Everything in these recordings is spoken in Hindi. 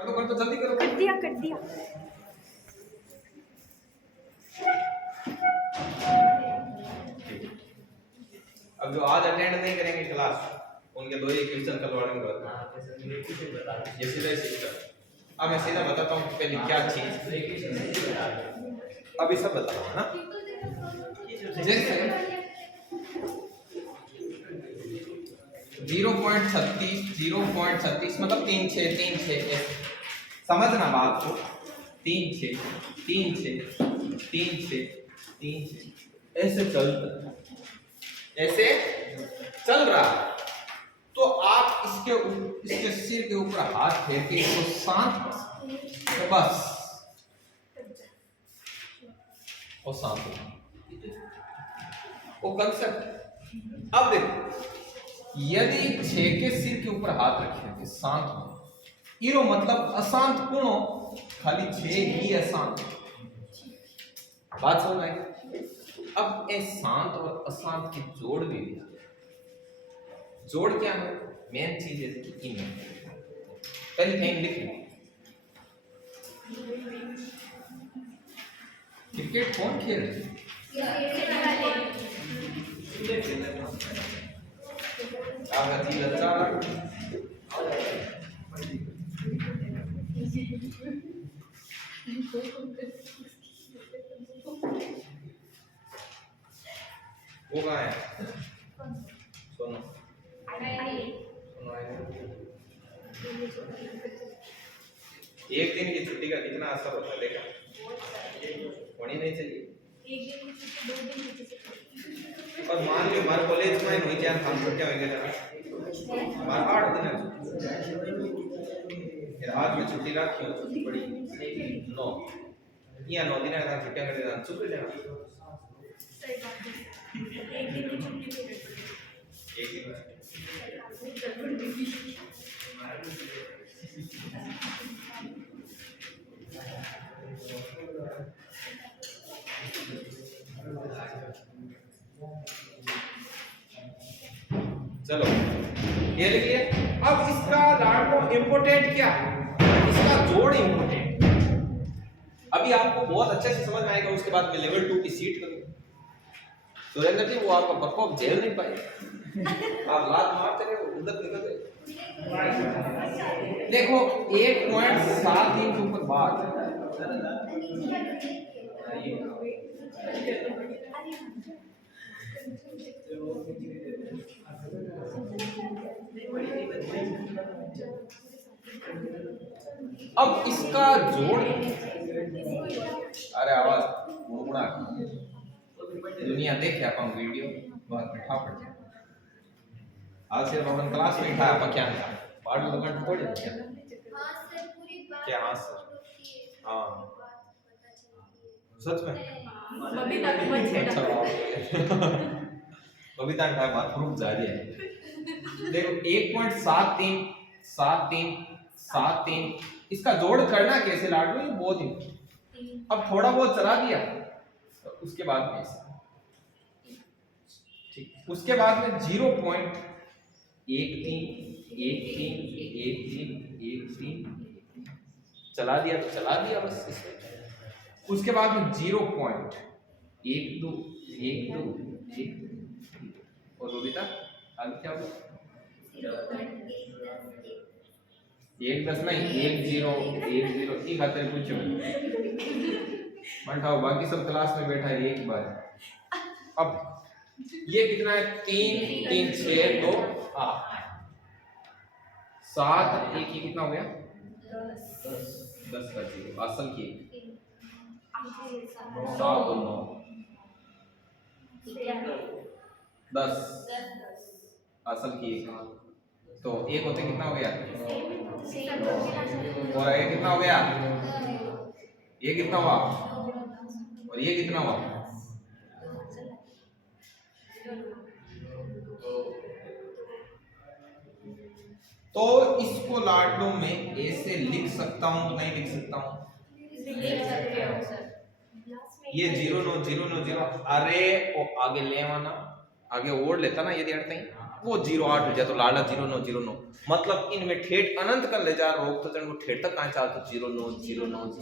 कर दो जल्दी करो। कर दिया अब जो आज अटेंड नहीं करेंगे क्लास उनके दो ही क्वेश्चन कल वाले में ये सीधा सिस्टम। अब मैं सीधा बताता हूँ पहले क्या चीज अभी सब बताता हूँ ना। जैसे 0.36 मतलब 3 6 समझना बात को। 3 6 3 6 3 6 3 6 ऐसे चल रहा है। तो आप इसके सिर के ऊपर हाथ फेर के इसको शांत तो बस वो शांत हो वो कंसेप्ट। अब देखो यदि 6 के सिर के ऊपर हाथ रखेंगे शांत हो इरो मतलब अशांत कौन हो खाली 6 ही अशांत बात समझ आई। अब ए शांत और अशांत की जोड़ भी दिया। जोड़ क्या है मेन चीज है कि इन पहले कहीं लिख लो क्रिकेट कौन खेल रहे वो कहाँ है सोनो एक दिन की छुट्टी का कितना असर होता है देखा होनी नहीं चाहिए। एक दिन की छुट्टी 2 दिन की छुट्टी और मान लो हमारे कॉलेज में नहीं जान हम छुट्टियां हो गई हमारा 8 दिन फिर आज में छुट्टी रखी हो छुट्टी पड़ी 9 या 9 दिन का छुट्टियां कर देना चुप रह जाना। सही बात है एक दिन की छुट्टी पे एक दिन चलो ये लिखिए। अब इसका लाडको इंपोर्टेंट क्या इसका जोड़ इंपोर्टेंट अभी आपको बहुत अच्छे से समझ में आएगा। उसके बाद मैं लेवल 2 की सीट करूंगा सुरेंद्र जी वो आपका प्रकोप झेल नहीं पाए आप लात मारते रहे उधर निकल गए। देखो 1.7 इंच ऊपर बात अब इसका जोड़ अरे आवाज गुणगुणा दुनिया देखे अपन वीडियो बहुत बैठा पड़ता आज से अपन क्लास में था अपन क्या था पार्ट लगन थोड़ी क्या क्या हाँ सर हाँ सच में बबीता को मत छेड़ा बबीता का बात प्रूफ जारी है। देखो 1.73 इसका जोड़ करना कैसे लाडू ये बहुत ही अब थोड़ा बहुत चला दिया तो उसके बाद में ठीक उसके बाद में 0.13 चला दिया तो चला दिया बस इसमें। उसके बाद में 0.12 और बबीता आगे क्या बोला 1 10 नहीं 1 0 ठीक है तेरे पूछो मंठाओ बाकी सब क्लास में बैठा है एक बार। अब ये कितना है 3 3 6 2 8 7 एक ही कितना हो गया 10 का 0 असल की 7 और 9 10 असल की तो एक होते कितना हो गया और ये कितना हो गया ये कितना हुआ और ये कितना हुआ तो इसको लाडलो में ऐसे लिख सकता हूं तो नहीं लिख सकता हूं ये 0 9 0 9 0 अरे वो आगे ले आना आगे ओढ़ लेता ना यदि अड़ता ही वो 0,8 हो जाए तो लाडा 0,9 मतलब इनमें ठेठ अनंत कर ले जा रोग तो जन वो ठेठ तक कहाँ चाल तो 0,9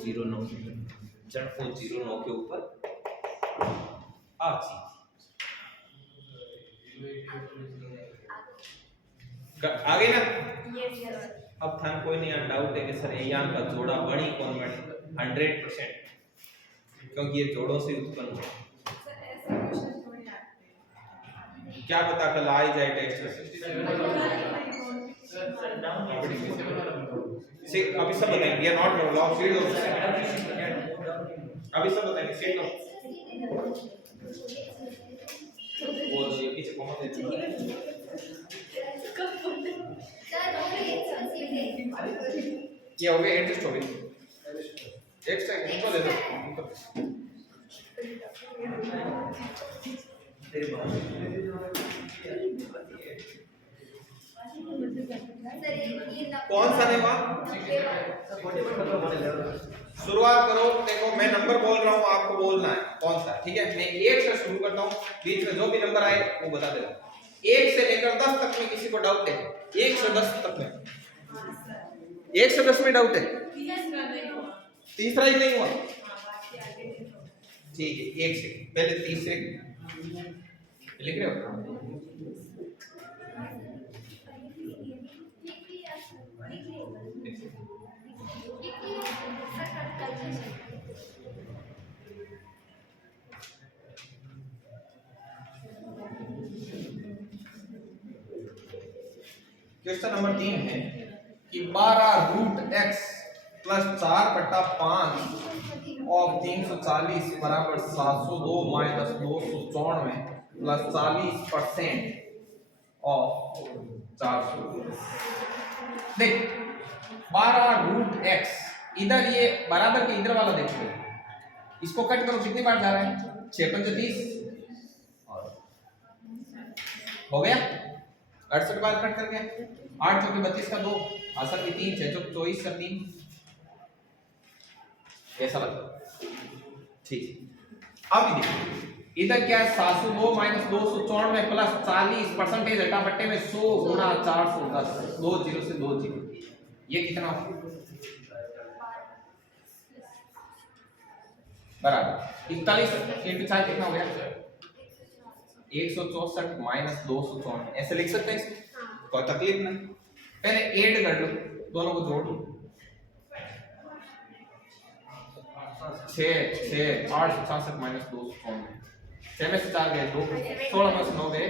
0,9 जन वो 0,9 के ऊपर आ चीज आगे ना। Yes sir. अब थान कोई नहीं डाउट है कि सर यहाँ का जोड़ा बड़ी कौन बनी 100%, क्योंकि ये जोड़ों से उत्पन्न हुआ। सर ऐसे क्वेश्चन थोड़ी आते हैं। क्या पता कल आ ही जाए टेस्ट में से अभी सब बताएंगे ये नॉट लॉ फील्ड अभी सब बताएंगे सेट लो वो ये पीछे कॉमा दे ये हो गया एडजस्ट हो गई एक्स्ट्रा इनको दे दो कौन सा नेवा शुरुआत करो। देखो मैं नंबर बोल रहा हूँ आपको बोलना है कौन सा, ठीक है। मैं 1 से शुरू करता हूँ, बीच में जो भी नंबर आए वो बता देना। 1 से लेकर 10 तक में किसी को डाउट है? 1 से 10 तक में 1 से 10 में डाउट है? तीसरा ही नहीं हुआ, ठीक है। 1 से पहले 30 से लिख रहे हो? क्वेश्चन नंबर 3 है कि 12 रूट x प्लस 4/5 ऑफ 340 बराबर 702 माइनस 294 प्लस 40% ऑफ 400। देख 12 रूट x इधर ये बराबर के इधर वाला देखो, इसको कट करो कितनी बार जा रहा है 6 × 30 हो गया 68 बार कट कर गया। 8 × 32 का 2 असर की 3 6 × 24 का 3 ऐसा लगता ठीक। अब देखिए इधर क्या है 702 माइनस 294 प्लस 40% हटा बट्टे में 100 गुना 410 2 0 से 2 0 ये कितना बराबर 41 × 4 कितना हो गया 164 माइनस 294 ऐसे लिख सकते हैं इसको, कोई तकलीफ नहीं। पहले ऐड कर लो, दोनों को जोड़ लो 6 6 8 66 माइनस 294 6 में से 4 गए 2 16 में से 9 गए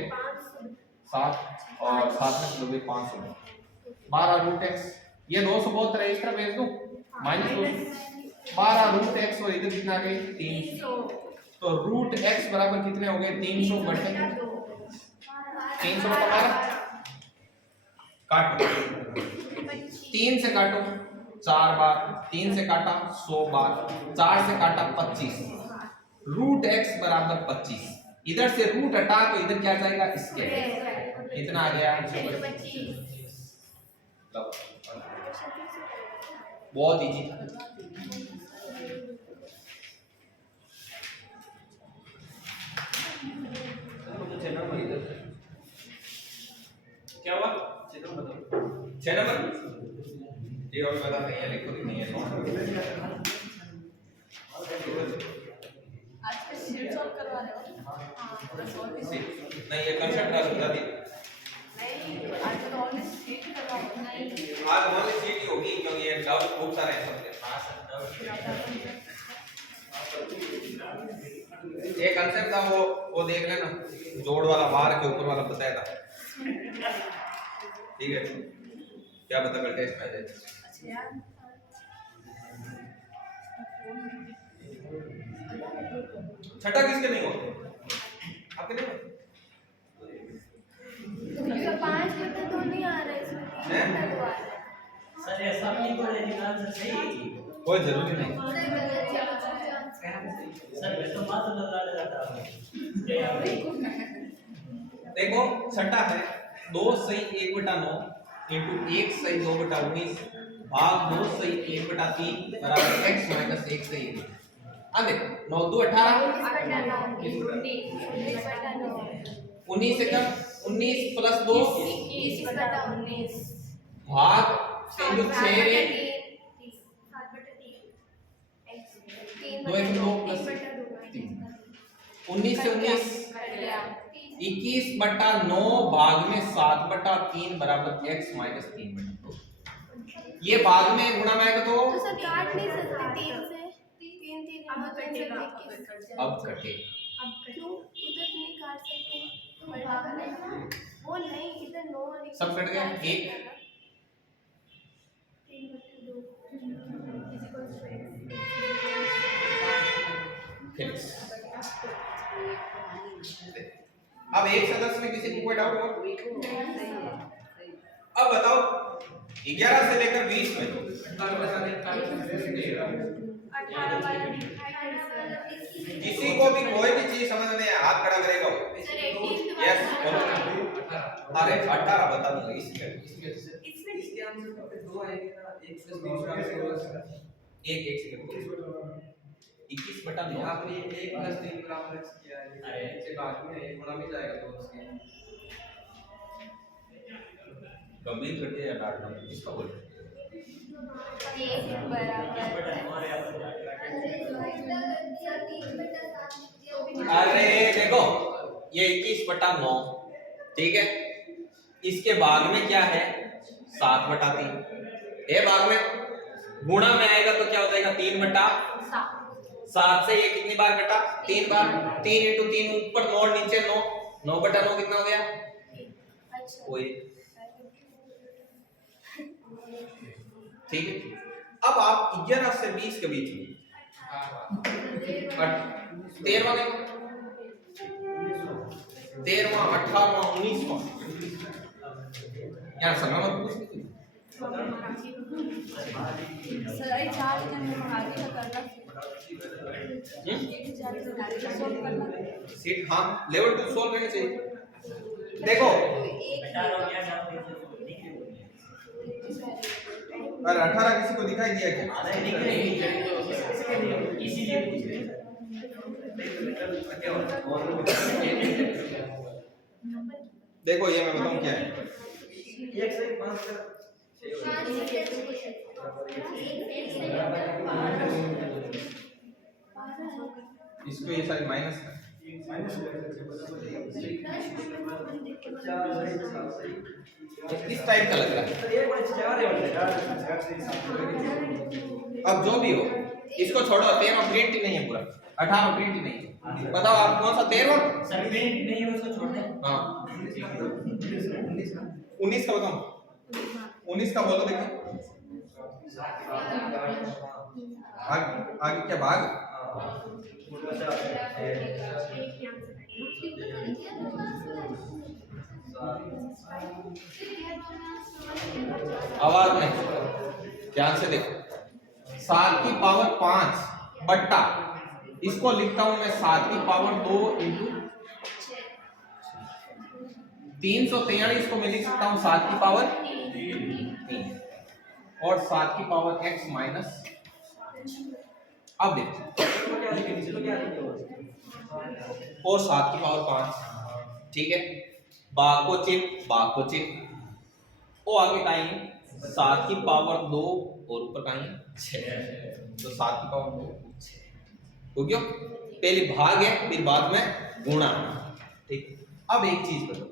7 और 7 में से 2 गए 500 12 रूट x ये 200 बहुत तरह इस तरह भेज दूं माइनस 200 12 रूट x और इधर कितना आ गए 300 तो रूट x बराबर कितने हो गए 300 बटे 300 का 12 काटो 3 से काटो 4 बार 3 से काटा 100 बार 4 से काटा 25 रूट x बराबर 25 इधर से रूट हटा तो इधर क्या जाएगा इसके कितना आ गया 125 बहुत इजी था। क्या हुआ 6 नंबर ये और बता नहीं है लिखो नहीं है आज का शीट सॉल्व करवा रहे हो? हां पूरा सॉल्व नहीं ये कंसेप्ट का बता दी नहीं आज तो ओनली शीट करवा नहीं आज ओनली शीट ही होगी क्योंकि ये डाउट खूब सारे हैं सबके पास ये कंसेप्ट था वो देख लेना जोड़ वाला बार के ऊपर वाला बताया था ठीक है क्या पता कल टेस्ट में आ जाए। अच्छा यार छठा किसके नहीं होते आपके नहीं होते तो 5 बटे 2 नहीं आ रहा है इसमें 3 बटे 2 आ रहा है सर ऐसा नहीं बोले आंसर सही कोई जरूरी नहीं सर मैं तो बात लगा रहा था देखो छठा है 2 सही 1/9 इंटू 1 सही 2/19 भाग 2 सही 1/3 बराबर x माइनस 1 सही 1। अब देखो 9 2 18 19 बटा 9 19 बटा 9 19 से कम 19 प्लस 2 21/19 भाग से जो 6 7/3 दो एक दो प्लस 3 19 से 19 21/9 भाग में 7/3 बराबर x माइनस 3/2। ये भाग में गुणा में आएगा तो तो सर काट नहीं सकते 3 से 3 अब कटेगा अब कटे क्यों उधर नहीं काट सकते वो नहीं इधर 9 सब कट गया एक फिक्स। अब एक सदस्य में किसी को कोई डाउट हो? अब बताओ 11 से लेकर 20 में 18 किसी को भी कोई भी चीज समझ में हाथ खड़ा करेगा वो। यस बोलो। अरे 18 बता दूंगा इसके आंसर पे 2 आएंगे ना 1 प्लस 2 1 1 सेकंड 21/9 आपने 1 प्लस 3 बराबर x किया है इससे बाद में 1 गुणा में जाएगा तो उसके गंभीर करते या डांट दो इसका बोल अरे देखो ये 21/9 ठीक है इसके भाग में क्या है 7/3 ये भाग में गुणा में आएगा तो क्या हो जाएगा 3/7 से ये कितनी बार कटा 3 बार 3 × 3 ऊपर 9 नीचे 9 9/9 कितना हो गया कोई ठीक है। अब आप 11 से 20 के बीच में 13वां 18वां 19वां यार संगम मत पूछ सीट हाँ लेवल 2 सॉल्व करने चाहिए। देखो और 18 किसी को दिखाई दिया क्या इसीलिए पूछ रहे हैं देखो ये मैं बताऊं क्या है 1 से 5 इसको ये साइड माइनस इस टाइप का लग रहा है। अब जो भी हो इसको छोड़ो 13 प्रिंट ही नहीं है पूरा 18 प्रिंट ही नहीं है बताओ आप कौन सा 13 सर प्रिंट नहीं है उसको छोड़ दें हाँ 19 का बताओ 19 का बोलो देखिए आगे क्या भाग आवाज नहीं ध्यान से देखो 7 की पावर 5 बट्टा इसको लिखता हूं मैं 7 की पावर 2 इंटू 343 को मैं लिख सकता हूं 7 की पावर 3 और 7 की पावर x माइनस अब देखो और 7 की पावर 5 ठीक है बाग को चिप वो आगे का 7 की पावर 2 और ऊपर का 6 तो 7 की पावर 2 हो गया पहले भाग है फिर बाद में गुणा ठीक। अब एक चीज बताओ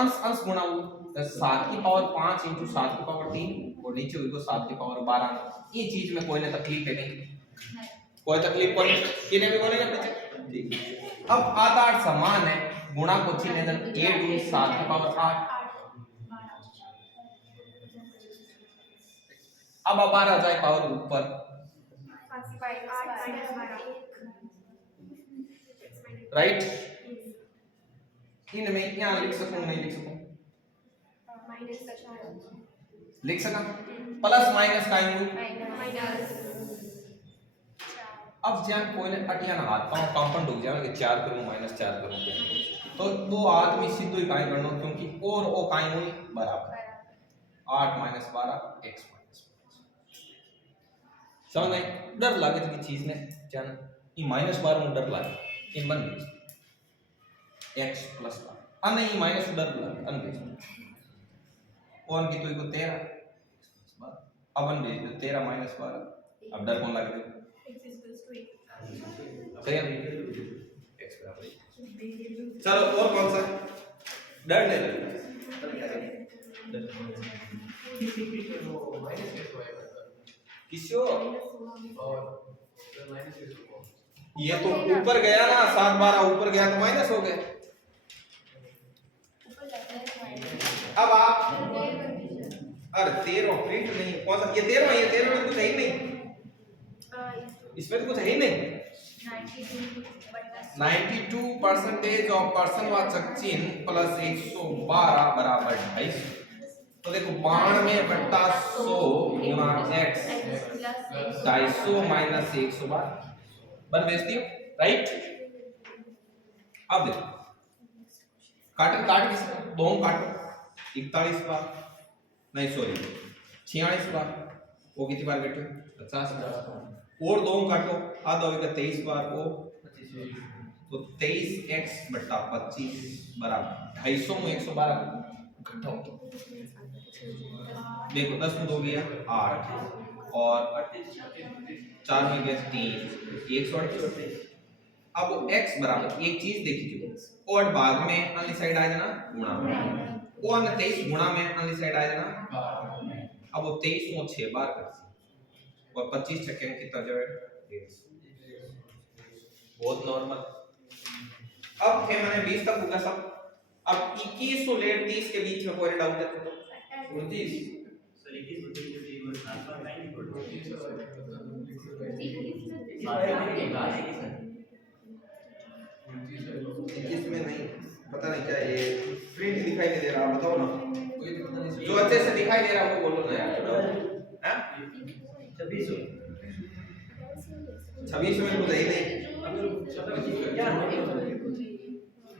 अंश अंश गुणा हुआ तो 7 की पावर 5 इंटू 7 की पावर 3 और नीचे हुई तो 7 की पावर 12 ये चीज में कोई ना तकलीफ है नहीं कोई तकलीफ कोई किने भी बोलेंगे बच्चे ठीक। अब आधार समान है गुणा को चिन्ह इधर 8 हुई 7 की पावर 8 अब 12 जाए पावर ऊपर राइट इनमें यहां लिख सकूं नहीं लिख सकूं लिख सका प्लस माइनस का अब जान कोई ने अटिया ना हाथ पांव कंपाउंड हो जाएगा कि 4 करूं माइनस 4 करूं तो दो आदमी सीधो ही काई करनो क्योंकि और ओ काई हुई बराबर 8 माइनस 12 x माइनस समझ नहीं डर लागे की चीज ने जान ये माइनस 12 में डर लागे इन बन x प्लस 12 नहीं माइनस डर अन भेज कौन की तो को 13 अब अन भेज दो 13 माइनस 12 अब डर कौन लगे सही है x बराबर चलो और कौन सा डर नहीं लगेगा किसी और ये तो ऊपर गया ना 7 12 ऊपर गया तो माइनस हो गया अब आप अरे 13 प्रिंट नहीं कौन सा ये 13 में कुछ है ही नहीं इसमें तो कुछ है ही नहीं 92% ऑफ पर्सनवाचक चिन्ह प्लस 112 बराबर 250 तो देखो 92/100 गुणा x 250 माइनस 112 बन बेचती हो राइट अब देखो काट किस दो काटो 41 बार नहीं सॉरी 46 बार वो कितनी बार बैठे 50 बार और दो काटो आधा होगा 23 बार वो तो 23x बटा 25 बराबर 250 में 112 घटाओ देखो 10 में 2 गया 8 और 4 में गया 3 138 अब x बराबर एक चीज देखिए और भाग में अगली साइड आ जाना गुणा में और 23 गुणा में अगली साइड आ जाना अब वो 23 को 6 बार कर और 25 सेकंड कितना जो है 150 बहुत नॉर्मल अब थे मैंने 20 तक होगा सब अब 21 से लेट 30 के बीच में कोई डाउट है तो 29 सर 21 में नहीं पता नहीं क्या ये प्रिंट दिखाई नहीं दे रहा बताओ ना जो अच्छे से दिखाई दे रहा है वो बोलो ना यार हैं 26 में कुछ है ही नहीं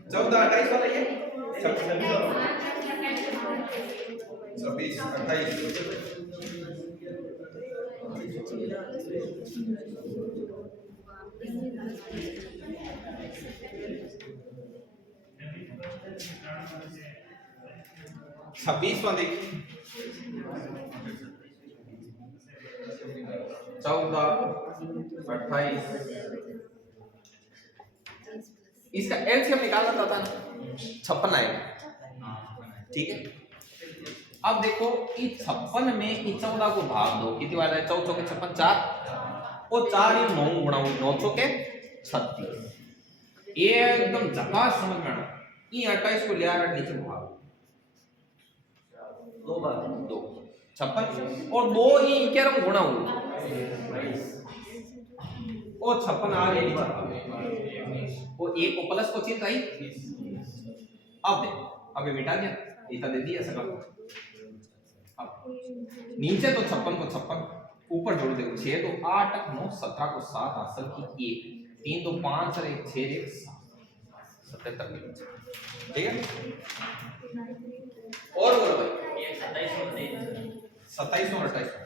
14 28 वाला ये 26 26वां देखिए 14 28 इसका एलसीएम निकालना था ना 56 आएगा ठीक है अब देखो इस 56 में इस 14 को भाग दो कितनी बार है 4 चौके 56 4 और 4 ये 9 गुणा 9 चौके 36 ये एकदम झकास समझ में आना ये 28 को ले आ रहा नीचे भाग 2 बार 2 56 और 2 ये क्या रंग गुणा हुआ और 56 आ गया नीचे वो एक को प्लस को चिन्ह आई अब देखो अब ये मिटा दिया इतना दे दिया सकल अब नीचे तो 56 को 56 ऊपर जोड़ देखो 6 तो 8 9 17 को 7 असल की 1 3 तो 5 और 1 6 1 7 77 ठीक है और बोलो भाई ये 27 और 27 और 28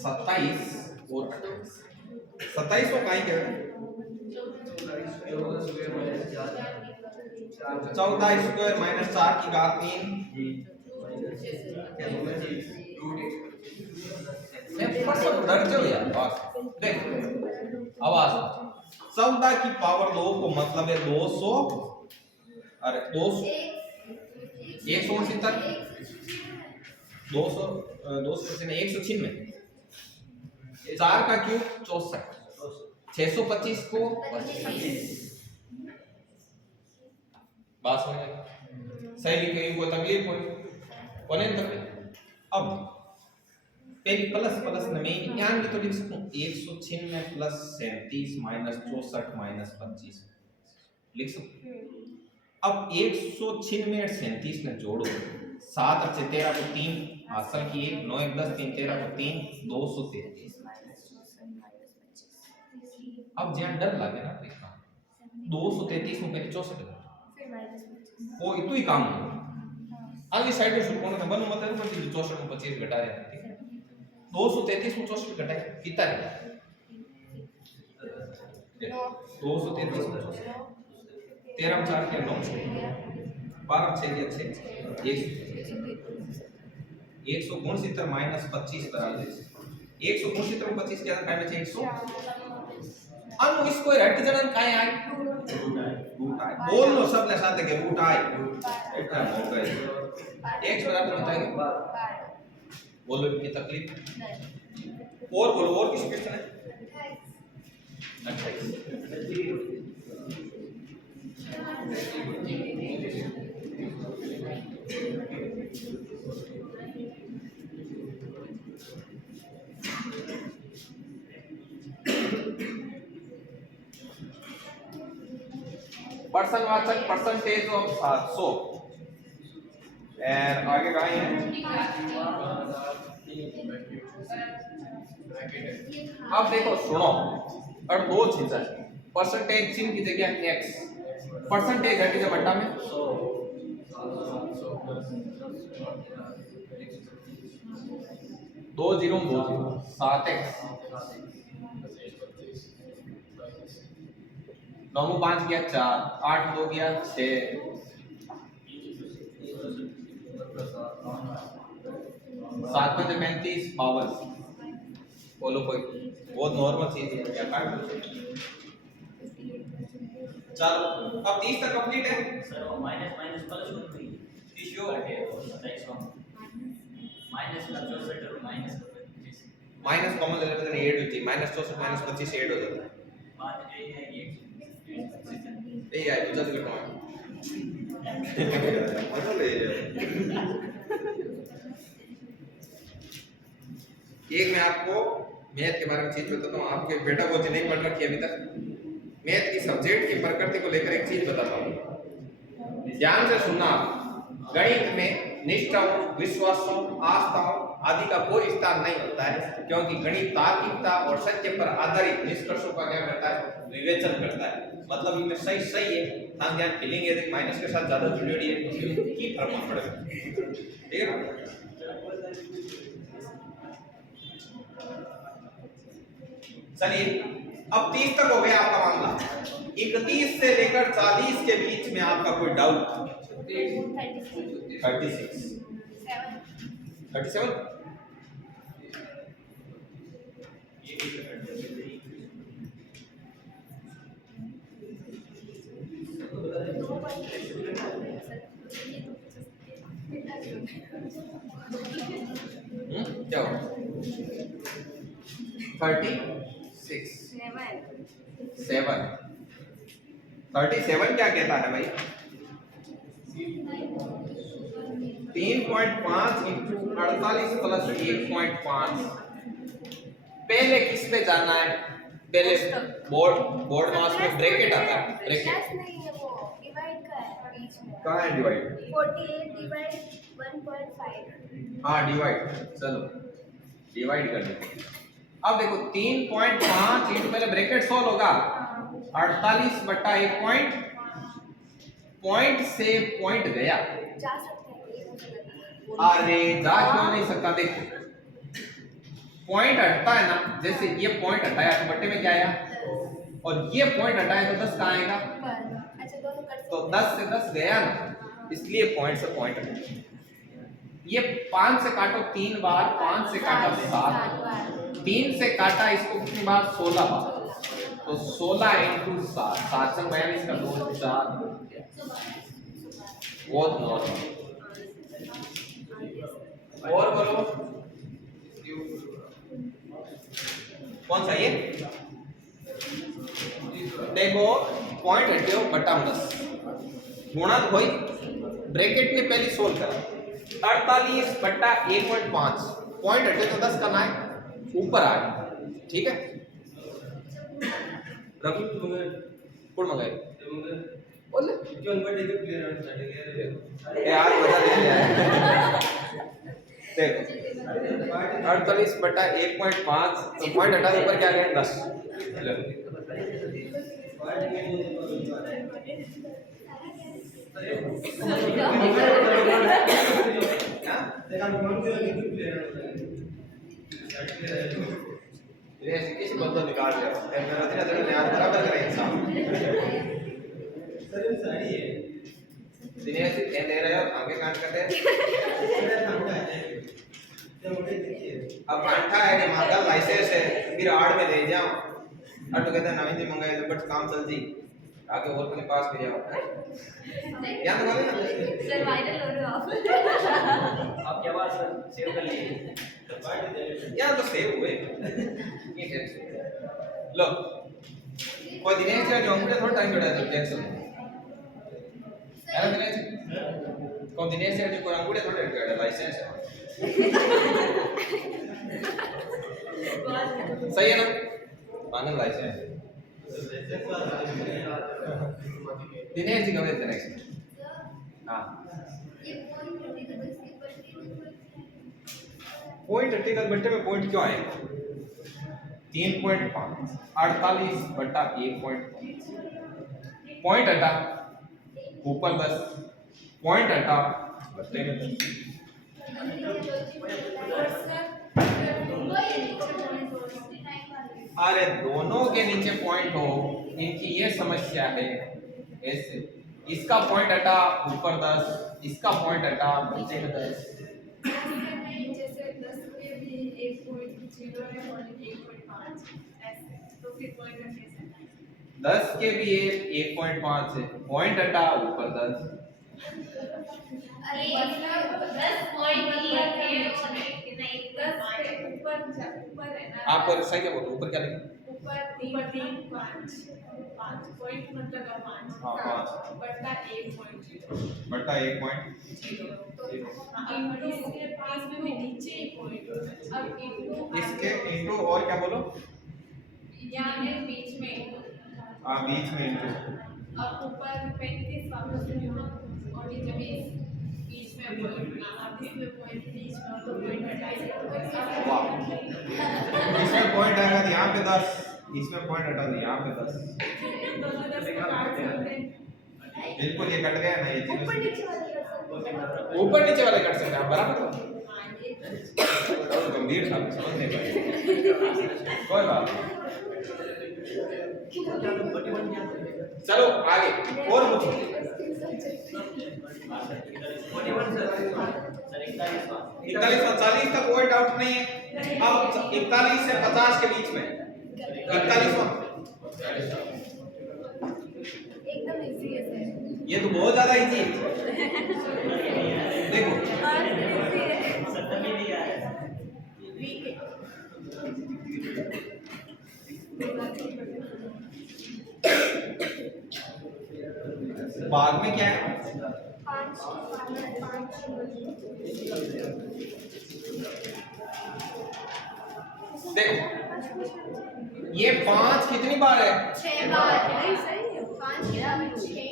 27 और 27 को काई कह रहे हैं 14 स्क्वायर माइनस 4 की घात 3 डर जाओ यार बस देख आवाज 14 की पावर 2 को मतलब है 200 अरे 200 169 200 196 4 का क्यूब 64 625 को 25 बात समझ आई सही लिखे कोई तकलीफ कोने तकलीफ अब पहली प्लस प्लस में यहाँ भी तो लिख सकूं 196 प्लस 37 माइनस 64 माइनस 25 लिख सकूं अब 196 में 37 में जोड़ो 7 अच्छे 13 को 3 हासिल की 1 9 1 10 3 13 को 3 233 अब ज्यादा डर लगे ना देखना 233 में पहले 64 वो इतना ही काम है आगे साइड में शुरू होने का मन मतलब है 64 में 25 घटा देना ठीक है 233 में 64 घटाए कितना है? 233 में 64 13 में 4 के 9 12 में 6 के 6 169 माइनस 25 बराबर 169 में 25 क्या काय में 100 अनु इसको हट जणन काय आए रूट आए बोल लो सबने साथ के रूट आए इतना हो गए x बराबर होता है बोलो की तकलीफ और बोलो और किस क्वेश्चन है 28 पर्सनवाचक परसेंटेज ऑफ 700 एंड आगे कहाँ है अब देखो सुनो और दो चीजें परसेंटेज चिन्ह की जगह x परसेंटेज हट के बट्टा में 2 0 2 0 7x 9 में 5 गया 4 8 2 गया 6 7 में 35 52 बोलो कोई बहुत नॉर्मल चीज है क्या काट चलो अब 30 तक कंप्लीट है सर वो माइनस माइनस प्लस हो गई इश्यू माइनस का 64 और माइनस का 25 माइनस कॉमन ले लेते हैं 8 होती है माइनस 64 माइनस 25 8 हो जाता है बात ये है कि यही है बुझा तो कौन मजा ले एक मैं आपको मैथ के बारे में चीज बताता हूँ आपके बेटा वो नहीं पढ़ रखी अभी तक मैथ की सब्जेक्ट की प्रकृति को लेकर एक चीज बताता हूँ ध्यान से सुनना गणित में निष्ठाओं विश्वासों आस्थाओं आदि का कोई स्थान नहीं होता है क्योंकि गणित तार्किकता और सत्य पर आधारित निष्कर्षों का क्या करता है विवेचन करता है मतलब इनमें सही सही है ध्यान ध्यान फीलिंग है माइनस के साथ ज्यादा जुड़ी है की फर्क पड़ेगा ठीक है ना चलिए अब 30 तक हो गया आपका मामला 31 से लेकर 40 के बीच में आपका कोई डाउट 37 क्या हो 36 37 क्या कहता है भाई 3.5 इंटू 48 प्लस 1.5 पहले किस पे जाना है पहले बोर्ड मास में ब्रैकेट आता है ब्रैकेट नहीं है वो डिवाइड का है बीच में कहाँ है डिवाइड 48 डिवाइड 1.5 हाँ डिवाइड चलो डिवाइड कर दो अब देखो 3.5 इंटू पहले ब्रैकेट सॉल्व होगा 48 बटा 1 पॉइंट से पॉइंट गया जा सकते हैं ये मुझे लगा अरे जा क्यों नहीं सकता देखो पॉइंट हटता है ना जैसे ये पॉइंट हटाया तो बट्टे में क्या आया और ये पॉइंट हटाया तो 10 कहाँ आएगा अच्छा दोनों कर तो 10 से 10 गया ना इसलिए पॉइंट से पॉइंट हटा ये 5 से काटो 3 बार 5 से काटा 7 3 से काटा इसको कितनी बार 16 बार तो 16 इंटू 7 7 से 42 का 2 4 बहुत नॉर्मल और बोलो कौन सा ये देखो पॉइंट हटियो बटा 10 गुणा तो भाई ब्रैकेट ने पहले सोल्व करा 48 बटा 1.5 पॉइंट हटे तो 10 करना है ऊपर आ ठीक है रखो कौन मंगाए बोले यार मजा ले लिया देखो 48 बटा 1.5 तो पॉइंट हटा ऊपर क्या गया 10 ये किसी बंदो निकाल लिया ए मेरा तेरा तेरा याद बराबर करे इंसान सर ये सारी है दिनेश ये ले रहे हो आगे काट करते अब अंठा है कि मांगा लाइसेंस है फिर आड़ में ले जाओ और तो कहते हैं नवीन जी मंगाए तो बट काम चल जी आगे और अपने पास भी जाओ याद बोले ना सर वायरल हो रहे हो आप। आप क्या बात सर सेव कर लीजिए यार तो सेव हुए ये है लो कोई दिनेश या जो हमने थोड़ा टाइम जोड़ा है टेंशन है ना दिनेश कौन दिनेश या जो कोई अंगूठे थोड़े जोड़ा लाइसेंस है सही है ना पागल लाइसेंस दिनेश जी कब नेक्स्ट हां पॉइंट 30 का बट्टे में पॉइंट क्यों आएगा 3.5 48 बट्टा 1.5 पॉइंट हटा ऊपर 10 पॉइंट हटा बट्टे में 10 अरे दोनों के नीचे पॉइंट हो इनकी ये समस्या है ऐसे इसका पॉइंट हटा ऊपर 10 इसका पॉइंट हटा बच्चे में 10 जैसे 10 में भी 1.0 है और 1.5 ऐसे तो फिर पॉइंट कैसे 10 के भी 1.5 है पॉइंट हटा ऊपर 10 अरे मतलब 10 पॉइंट लिया है नहीं 10 पे ऊपर है ना आपको सही क्या बोलते ऊपर क्या लिखा ऊपर 3 5 पॉइंट मतलब 5 हाँ 5 बट्टा 1.0 बट्टा 1.0 इंटू इसके पास में भी नीचे ही पॉइंट अब इंटू इसके इंटू और क्या बोलो यानी बीच में हाँ बीच में इंटू अब ऊपर 35 वापस यहाँ और ये जब इस बीच में पॉइंट अब इसमें पॉइंट बीच में तो पॉइंट हटाइए वाह इसमें पॉइंट आएगा तो यहाँ पे 10 इसमें पॉइंट हटा दो यहाँ पे 10 दोनों 10 को काट सकते हैं बिल्कुल ये कट गया ना ये ऊपर चीज नीचे वाले कर सकते हैं ऊपर नीचे वाले कट सकते हैं बराबर हाँ ये तो गंभीर था समझ नहीं पाए कोई बात नहीं चलो आगे और पूछो सर 41 41 और 40 का कोई डाउट नहीं है अब 41 से 50 के बीच में 41 एकदम इजी है सर ये तो बहुत ज्यादा इजी है देखो और इजी है 70 में दिया है बाद में क्या है 5 देखो ये 5 कितनी बार है 6 बार नहीं सही है 5 के बाद 6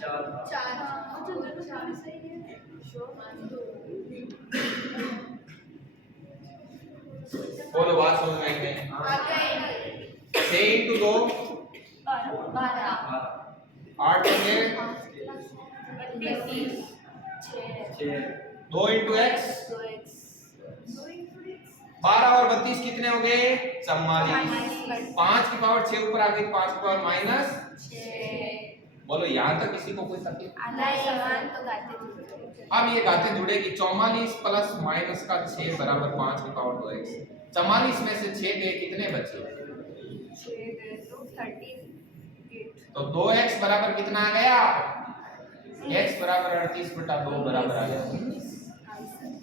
चार 4 तो दोनों चार सही है बोलो बात समझ में आई नहीं आ गए 6 into 2 12 8 होंगे 2 into x 12 और 32 कितने हो गए 44 5 की पावर 6 ऊपर आ गई 5 की पावर माइनस बोलो यहाँ तक किसी को कोई तकलीफ अब ये गाते जुड़ेगी 44 प्लस माइनस का 6 बराबर 5 की पावर 2x 44 में से 6 गए कितने बचे तो 2x बराबर कितना आ गया x बराबर 38 बटा 2 बराबर आ गया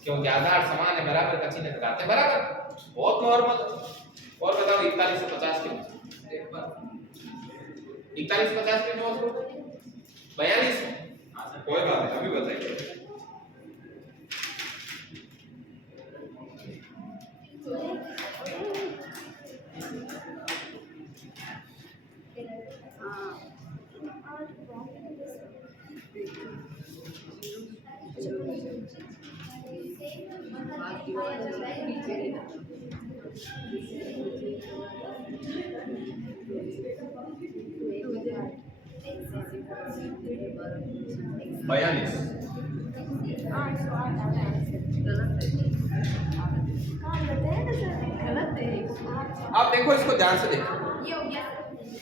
क्योंकि आधार समान है बराबर का चिन्ह लगाते बराबर बहुत नॉर्मल और बताओ 41 से 50 के बीच एक बार 41 50 के बहुत 42 कोई बात नहीं अभी बताइए बयालीस अब देखो इसको ध्यान से देखो, ये हो गया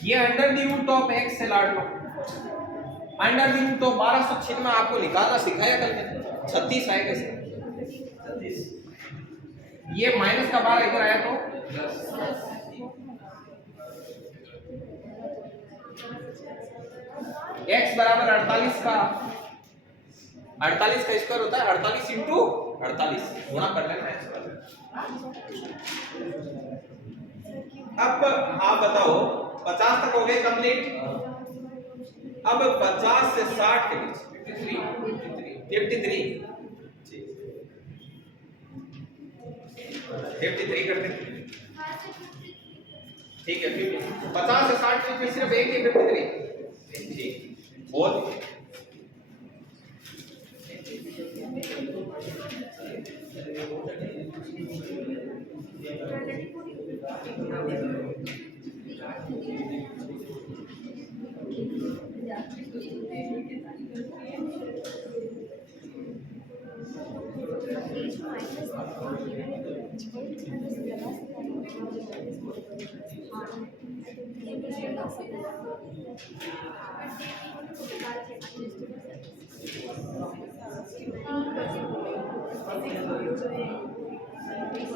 ये under the root of X से लाड लो, अंडर द रूट ऑफ 1296 आपको निकालना सिखाया कल में, 36 आएगा इसका। ये माइनस का 12 इधर आया तो x बराबर 48 का, 48 का स्क्वायर होता है 48 इंटू 48, गुणा कर लेना है। अब आप बताओ 50 तक हो गए कंप्लीट, अब 50 से 60 के बीच 53 करते हैं, ठीक है। 50 से 60 के बीच में सिर्फ एक ही 53, ठीक बोल।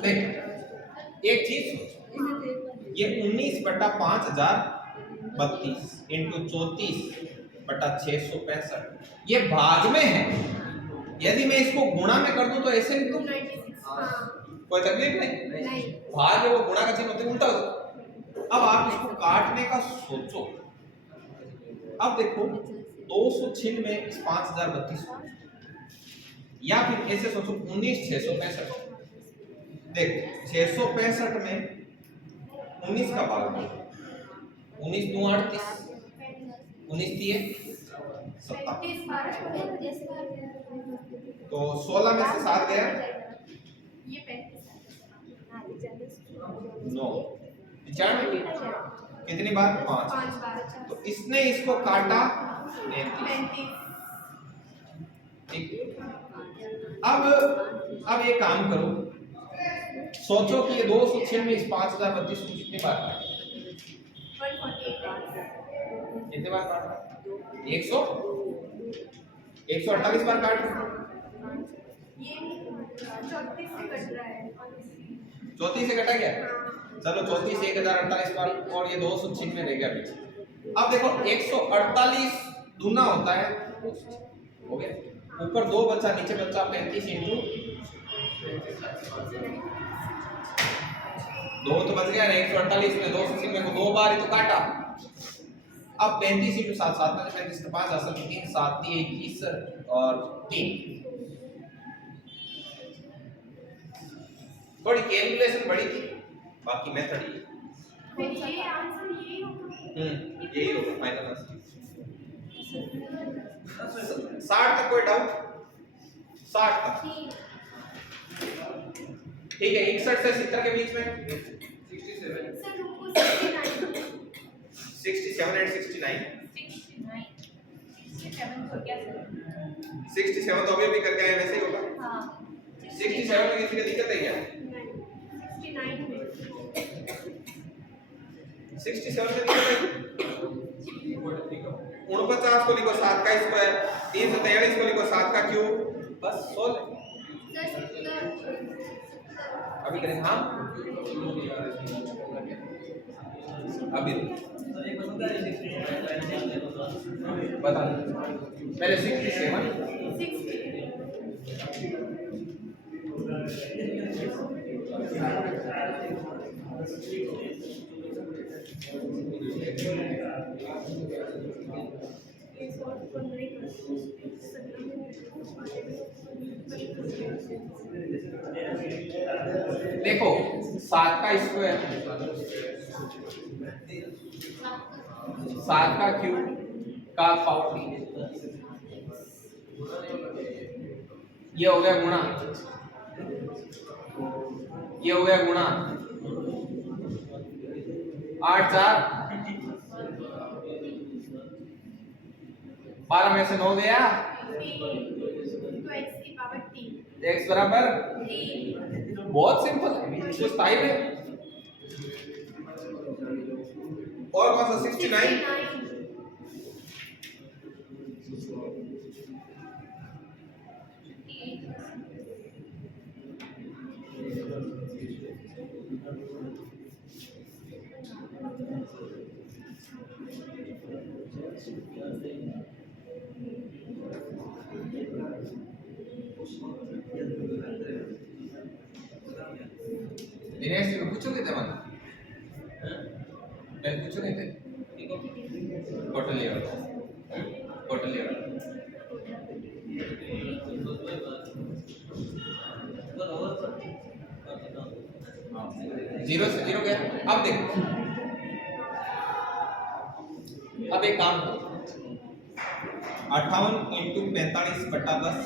देख एक चीज सोचो, ये 19/5032 इंटू 34/665 ये भाग में है। यदि मैं इसको गुणा में कर दूं तो ऐसे लिखूं, 296 हाँ कोई तकलीफ नहीं, नहीं भाग है वो गुणा का चिन्ह होते उल्टा हो जाता। अब आप इसको काटने का सोचो, अब देखो 206 में इस 5032 या फिर ऐसे सोचो 19665, देख 665 में 19 का भाग 19 दूं 38, 19 दिए 57, तो 16 में से 7 गया ये 9, 95 कितनी बार 5, 5 बार तो इसने इसको काटा 35, 35 ठीक। अब ये काम करो, सोचो कि ये 206 में इस 5032 को कितनी बार काटा, 148 कितने बार काटा 148 बार काट, ये 34 से कट रहा है 34 से कटा गया, चलो 34 1048 बार और ये 206 में रह गया पीछे। अब देखो 148 दूना होता है, हो गया ऊपर 2 बचा नीचे बचा 35 इंटू 2 तो बच गया ना, 148 में 206 में को 2 बार ही तो काटा। अब 35 इंटू 7 7 में 35 के 5 असल 3 7 3 21 और 3, थोड़ी कैलकुलेशन बड़ी थी, बाकी मेथड ही फिर ये आंसर यही होगा यही होगा फाइनल आंसर। 60 तक कोई डाउट, 60 तक ठीक है। 61 से 70 के बीच में 67 सर रुको 69 67 एंड 69 67 हो गया सर 67 तो अभी करके आए वैसे ही होगा। हाँ 67 में किसी का दिक्कत है क्या? 69 में 67 में दिक्कत है? 49 को लिखो 7 का स्क्वायर, 343 को लिखो 7 का क्यूब, बस सोल्व। सर 70 अभी करें हाँ अभी बता पहले 67 देखो 7 का स्क्वायर 7 का क्यूब का पावर 3, ये हो गया गुणा, ये हो गया गुणा 8 4 12 में से 9 गया, तो x की पावर 3 x बराबर बहुत सिंपल है, कुछ टाइम है। और कौन सा 69 दिनेश जी पूछोगे थे मन मैं पूछोगे थे ठीक है टोटल लेवल जीरो से जीरो गया। अब देखो अब एक काम करो 58 इंटू 45 बटा 10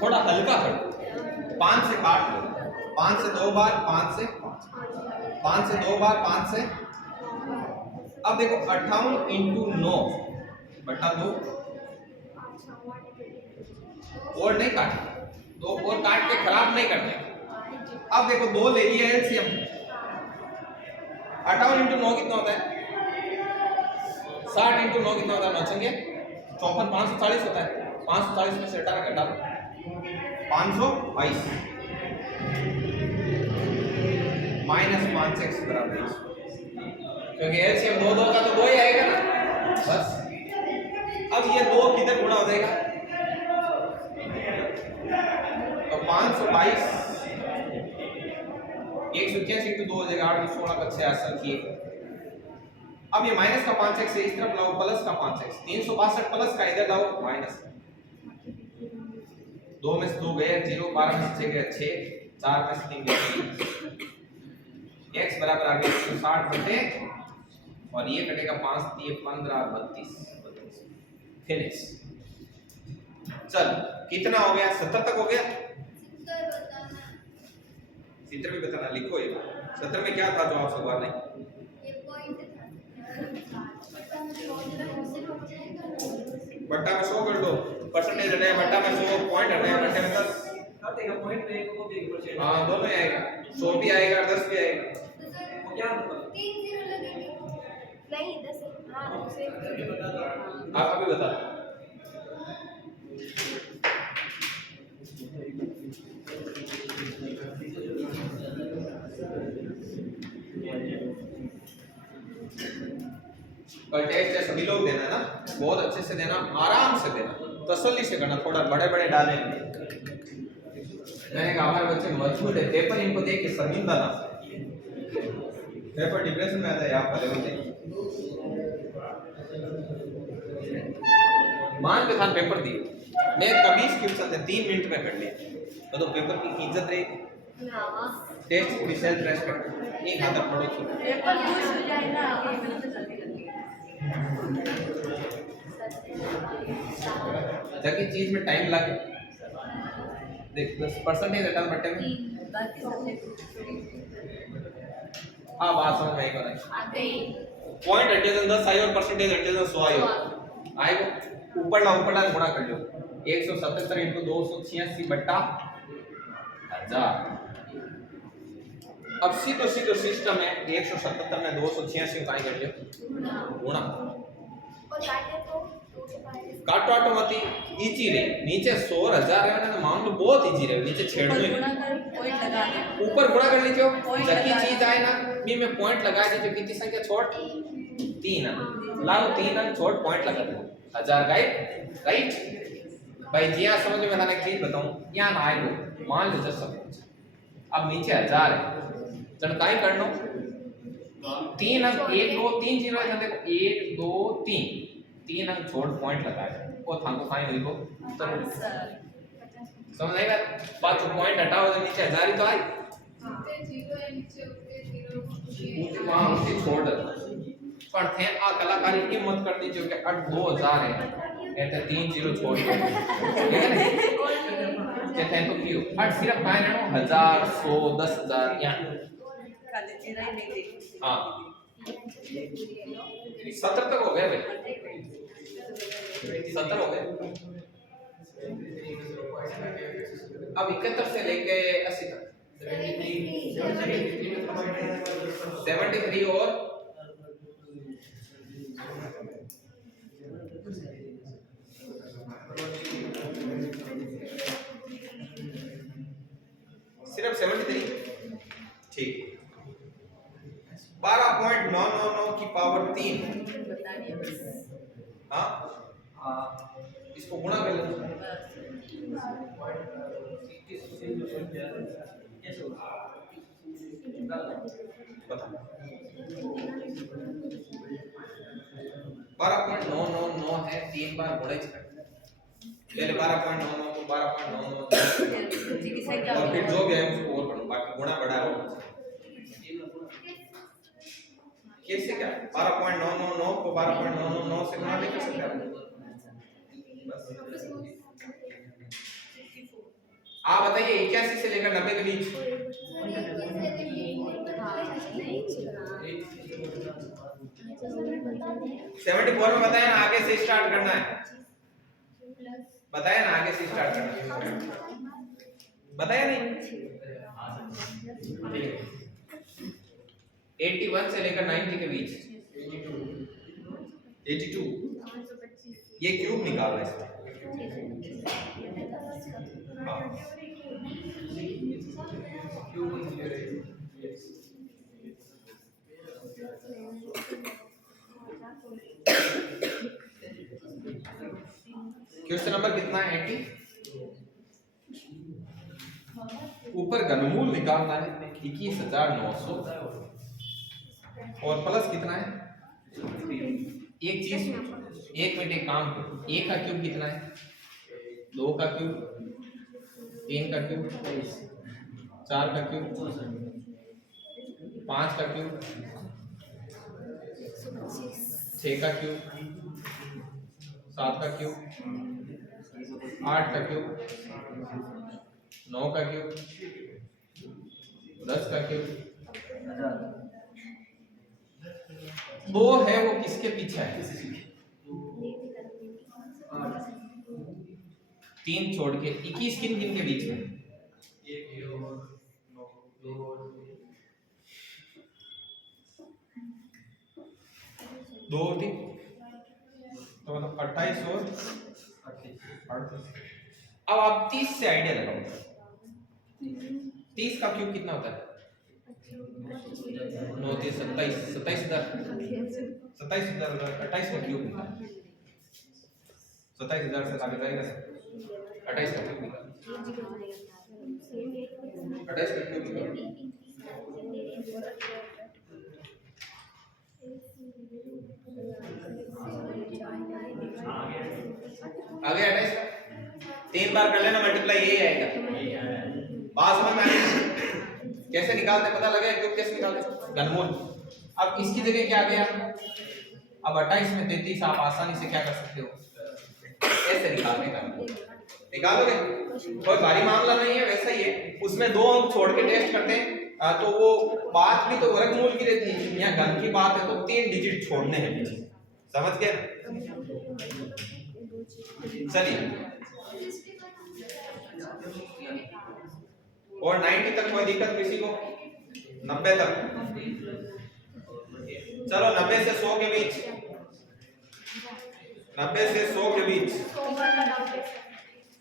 थोड़ा हल्का करो 5 से काट लो 5 से 2 बार 5 से 2 बार 5 से। अब देखो 58 इंटू 9 बटा 2 और नहीं काटना, दो और काट के खराब नहीं करने। अब देखो दो ले लिया एलसीएम 58 इंटू 9 कितना होता है 60 इंटू 9 कितना होता है 9 छंगे 54 540 होता है 540 में से घटा दो 522 माइनस 5x बराबर 100 क्योंकि एलसीएम दो का तो 2 ही आएगा ना बस। अब ये 2 किधर गुणा हो जाएगा तो 522 181 इंटू 2 हो जाएगा 8 16 का 6 80 की। अब ये माइनस का 5x इस तरफ लाओ प्लस का 5x 362 प्लस का इधर लाओ माइनस 2 में से 2 गए 0 12 में से 6 गए 6 4 में से 3 गए 3 x बराबर आ गया 160 बटे और ये कटेगा 5 3 15 32 फिनिश। चल कितना हो गया 70 तक हो गया 70 भी बताना लिखो ये 70 में क्या था जो आप सवाल नहीं बट्टा में 100 कर दो परसेंटेज हटाया बट्टा में 100 पॉइंट हटाया बट्टे में 10 देखो पॉइंट पे को भी परसेंट हां दोनों ही आएगा 100 भी आएगा 10 भी आएगा वो क्या मतलब 3 0 लगेंगे नहीं 10 हां उसे आप अभी बता कल टेस्ट है सभी लोग देना ना बहुत अच्छे से देना आराम से देना तसल्ली से करना थोड़ा बड़े बड़े डाले मैंने कहा हमारे बच्चे मजबूत है पेपर इनको देख के शर्मिंदा ना पेपर डिप्रेशन में आता है आप वाले बच्चे मान के साथ पेपर दिए मैं कभी क्वेश्चन थे 3 मिनट में कर लिया तो पेपर की इज्जत रही टेस्ट की सेल्फ रेस्पेक्ट एक हाथ पढ़ो पेपर खुश हो जाएगा और मेहनत जल्दी लगेगी जबकि चीज में टाइम लगे देख 10% हटा बट्टे में हां बात समझ में आई कोना आते ही पॉइंट एडिशन 10 आई और परसेंटेज एडिशन 100 आई ऊपर ला गुणा कर लो 177 into 286 बट्टा 1000। अब सीधो सिस्टम है 177 में 286 का कर लियो गुणा और काटे तो काटो आटो मती इजी रे नीचे 100 1000 है ना मान लो बहुत इजी रे नीचे छेड़ दो गुणा कर पॉइंट लगा दे ऊपर गुणा कर लीजिए Point जबकि लगा चीज आए ना बी में पॉइंट लगा दीजिए कितनी संख्या छोड़ 3 लाओ 3 अंक छोड़ पॉइंट लगा दो 1000 गाइड राइट भाई जी आ समझ में आना एक चीज बताऊं यहां ना आए लो मान लो जस्ट सपोज अब नीचे 1000 है चल काई कर लो 3 अंक 1 2 3 0 है देखो 1 2 3 अंक छोड़ पॉइंट लगा दे वो थाको काई हुई को समझ आई बात पांच पॉइंट हटाओ तो नीचे 1000 ही तो आई जीरो है नीचे ऊपर जीरो ऊपर वहां उसे छोड़ दो पर थे आ कलाकारी की मत कर दीजिए कि 2000 है ऐसे 3 0 छोड़ दो ठीक है ना थे तो क्यों 8 सिर्फ पाए ना 1000 100 10000 यहां खाली जीरा ही नहीं देखी हां 70 तक हो गया भाई 70 हो गए। अब 71 से लेके 80 तक 73 और सिर्फ 73। ठीक, 12.999 की पावर 3। हाँ, इसको गुणा कर लो। बता 12.999 है, 3 बार गुणा इसका। पहले 12.99 को 12.99 और फिर जो भी है उसको और पढ़ो, बाकी गुणा बढ़ा हो। कैसे क्या 12.999 को 12.999 से गुणा नहीं कर सकते आप? आप बताइए 81 से लेकर 90 के बीच 74 में बताया ना आगे से स्टार्ट करना है, बताया ना आगे से स्टार्ट करना है, बताया नहीं? 81 से लेकर 90 के बीच 82, ये क्यूब निकालना है इसमें। हाँ। क्वेश्चन नंबर कितना है? 80। ऊपर घनमूल निकालना है 21,900 और प्लस कितना है? एक चीज, एक मिनट एक काम करो, एक का क्यूब कितना है? 2 का क्यूब, 3 का क्यूब, 4 का क्यूब, 5 का क्यूब, 6 का क्यूब, 7 का क्यूब, 8 का क्यूब, 9 का क्यूब, 10 का क्यूब। 2 है वो किसके पीछे है? 3 छोड़ के 21 किन किन के बीच में? 2 और 3 तो मतलब 28 और 38। अब आप 30 से आइडिया लगाओ, 30 का क्यूब कितना होता है? 9 3 27, 27,000, 28 का क्यूब निकाल, 27,000 से आगे जाएगा 28 का क्यूब निकाल, 28 का क्यूब निकाल। आगे 28 का 3 बार कर लेना मल्टीप्लाई, यही आएगा। बात समझ में आई? कैसे निकालते पता लगे क्यूब कैसे निकालते? घनमूल। अब इसकी जगह क्या आ गया? अब 28 में 33 आप आसानी से क्या कर सकते हो? ऐसे निकालने का निकालोगे, कोई भारी मामला नहीं है, वैसा ही है। उसमें 2 अंक छोड़ के टेस्ट करते हैं तो वो बात भी तो वर्गमूल की रहती है, यहाँ घन की बात है तो 3 डिजिट छोड़ने हैं, समझ गए? चलिए, और 90 तक कोई दिक्कत किसी को? 90 तक चलो, 90 से 100 के बीच, 90 से 100 के बीच,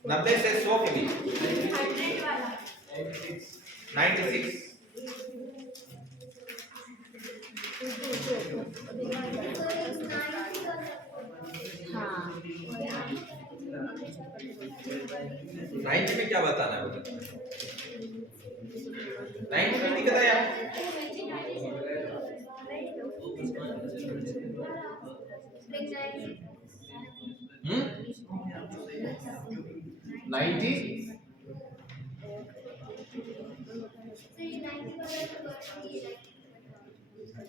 90 से 100 के बीच 96। हाँ 90 में क्या बताना है? 90 में नहीं बताया। 90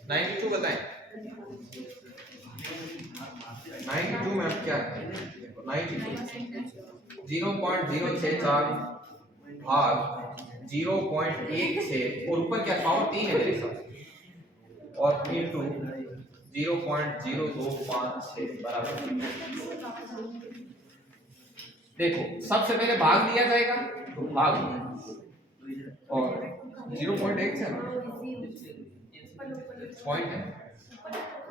92 बताएं। 92 में अब क्या है? 92 0.064 भाग 0.16 और ऊपर क्या पावर 3 है मेरे हिसाब से, और इनटू 0.0256 बराबर। देखो सबसे पहले भाग दिया जाएगा तो भाग, और 0.1 से ना पॉइंट है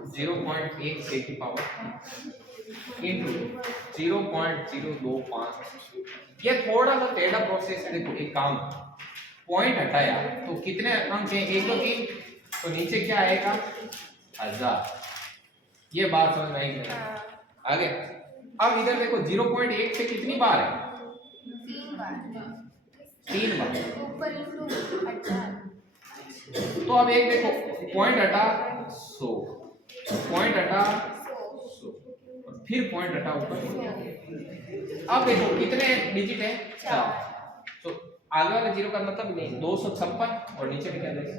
0.16 की पावर इनटू 0.025। ये थोड़ा सा टेढ़ा प्रोसेस है। देखो एक काम, पॉइंट हटाया तो कितने अंक हैं, 1 2 3, तो नीचे क्या आएगा 1000। ये बात समझ में आएगी आगे। अब इधर देखो 0.1 से कितनी बार है, 3 बार। तो अब एक देखो पॉइंट हटा 100, पॉइंट हटा 100, और फिर पॉइंट हटा ऊपर। अब देखो कितने डिजिट है 4, तो आगे वाले जीरो का मतलब नहीं 256, और नीचे में क्या देगा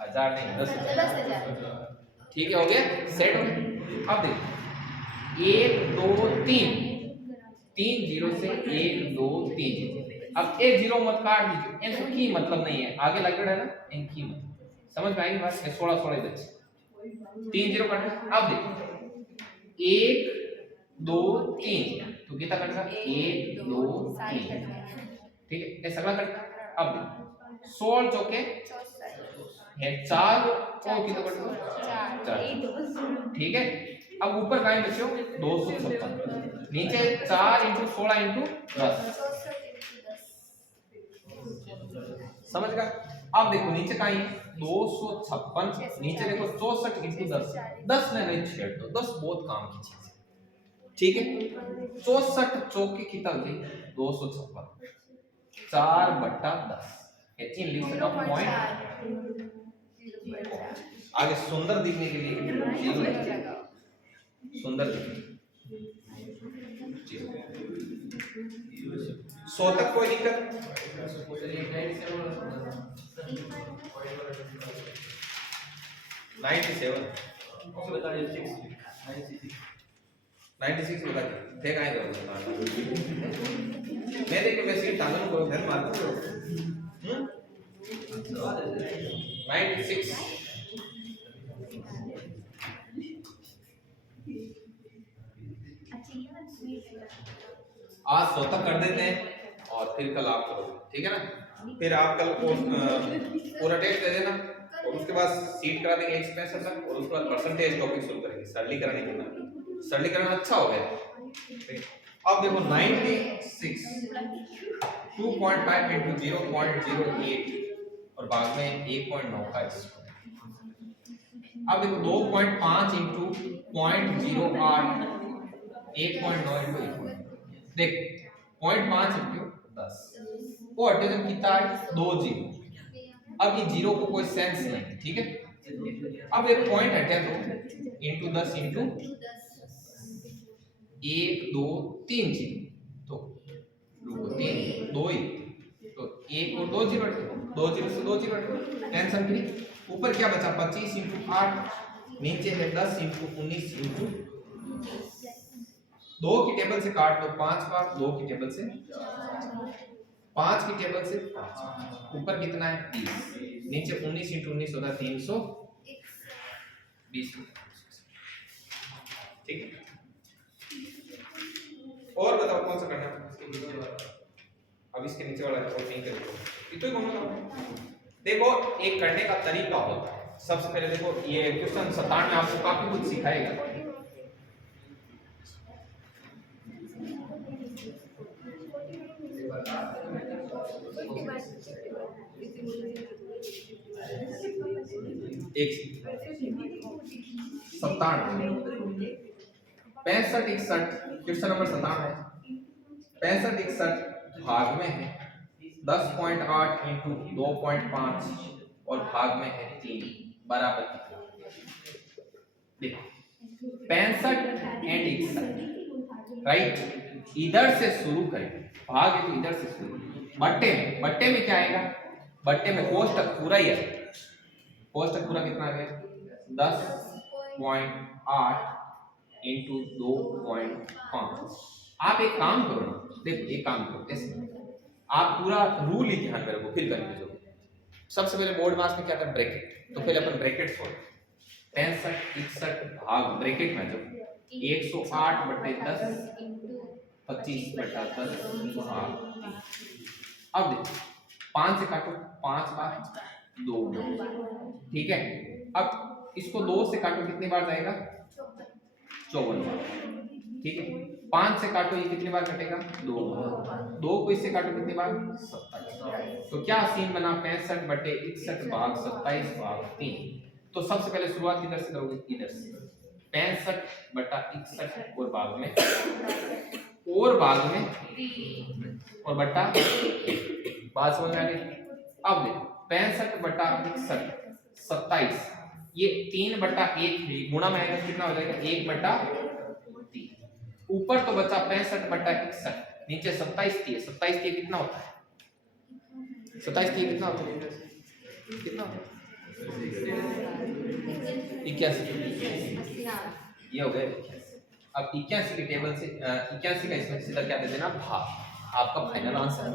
1000 नहीं 10,000। ठीक है, हो गया, सेट हो गया। अब देखो 1 2 3, 3 जीरो से 1 2 3। अब एक जीरो मत काट दीजिए, इनको की मतलब नहीं है, आगे लगे है ना, इनकी मतलब समझ में आएगी बात। 16 16 इधर 3 जीरो काट। अब देखो 1 2 3, तो कितना कटेगा 1 2 3। ठीक है, ये सगला कट। अब देखो 16 चौके है 4, और कितना कटेगा 4। ठीक है, अब ऊपर का बच्चों 256, नीचे 4 × 16 × 10, समझ गया। अब देखो नीचे का 256, नीचे देखो 64 × 10, 10 में नहीं छेड़ दो, 10 बहुत काम की चीज है। ठीक है, 64 चौके कितना होगी 256, 4/10। इन लिख सकता हूं पॉइंट। आगे सुंदर दिखने के लिए सुंदर दिखने 100 तक कोई दिक्कत 97 96 बता देख आएगा मैं देखिए वैसे ही टांगन को ध्यान मार दो 96। आज 100 तक कर देते हैं और फिर कल आप करोगे, ठीक है ना। फिर आप कल पूरा टेस्ट दे देना, और उसके बाद सीट करा देंगे 1 सेमेस्टर तक, और उसके बाद परसेंटेज टॉपिक शुरू करेंगे। सरलीकरण नहीं करना, सरलीकरण अच्छा हो गया। अब देखो 96 2.5 × 0.08, और भाग में 1.9 का स्क्वायर। अब देखो 2.5 × 0.08 1.9 × 1. देख 0.5 × 10, वो अटेजन कितना है 2 जीरो। अब ये जीरो को कोई सेंस नहीं, ठीक है। अब एक पॉइंट हटे तो × 10 × 1 2 3 जीरो, तो 3 2 ही, तो 1 और 2 जीरो हटे, 2 जीरो से 2 जीरो हटे, टेंशन फ्री। ऊपर क्या बचा 25 × 8, नीचे है 10 × 19 × 2 की टेबल से काट लो 5 बार, 2 की टेबल से 5 की टेबल से 5, ऊपर कितना है 20, नीचे 19 × 19 होता है 320। ठीक है, और बताओ कौन सा करना है। अब इसके नीचे वाला और नहीं करो, इतना ही बोलना। देखो एक करने का तरीका होता है। सबसे पहले देखो ये क्वेश्चन 97 में आपको काफी कुछ सिखाएगा। एक 97 65 61 क्वेश्चन नंबर 97 है। 65 61 भाग में है 10.8 × 2.5 और भाग में है 3 बराबर कितना। देखो 65 एंड 61 राइट, इधर से शुरू करें, भाग है तो इधर से शुरू। बट्टे में क्या आएगा, बट्टे में कोष्टक पूरा ही है। कोष्टक पूरा कितना आ गया 10.8 × 2.5। आप एक काम करो ना, देखो एक काम करो ऐसे, आप पूरा रूल ही ध्यान में रखो, फिर कंफ्यूज हो। सबसे पहले मोड मास में क्या था, ब्रैकेट। तो पहले अपन ब्रैकेट छोड़ 65 61 भाग ब्रैकेट में जो 108/10 25/10 भाग। अब देखो 5 से काटो, 5 बार 2, ठीक है। अब इसको 2 से काटो, कितनी बार जाएगा, 54 बार, ठीक है। 5 से काटो, ये कितनी बार कटेगा, 2 बार। 2 को इससे काटो, कितनी बार, 27। तो क्या सीन बना, 65/61 भाग 27 भाग 3। तो सबसे पहले शुरुआत किधर से करोगे, इधर से 65/61 और भाग में और बट्टा, बात समझ में आ गई। अब देखो 65/61 27, ये 3/1 गुणा में आएगा, कितना हो जाएगा, 1/3। ऊपर तो बचा 65/61, नीचे 27 थी, 27 थी कितना होता है, 27 थी कितना होता है, कितना होता है, 81। ये हो गया 81। अब 81 की टेबल से 81 का इसमें सीधा क्या दे देना, भाग। आपका फाइनल आंसर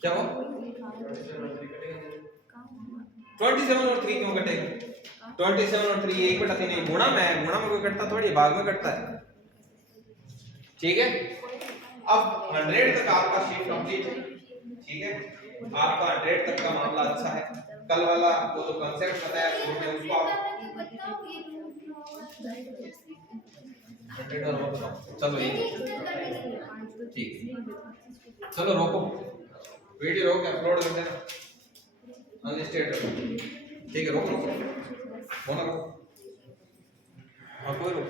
क्या हुआ, 27 और 3 क्यों कटेगा, 27 और 3 1/3 नहीं, गुणा में है, गुणा में कोई कटता थोड़ी, भाग में कटता है, ठीक है। अब 100 तक आपका शीट कंप्लीट है, ठीक है। आपका 100 तक का मामला अच्छा है। कल वाला वो जो कांसेप्ट बताया शुरू में, उसको आप 100 और वो बताओ, चलो ये ठीक है। चलो रोको, वीडियो रोक के अपलोड कर देना, अनलिस्टेड रखो, ठीक है। रोको होना, और कोई रोक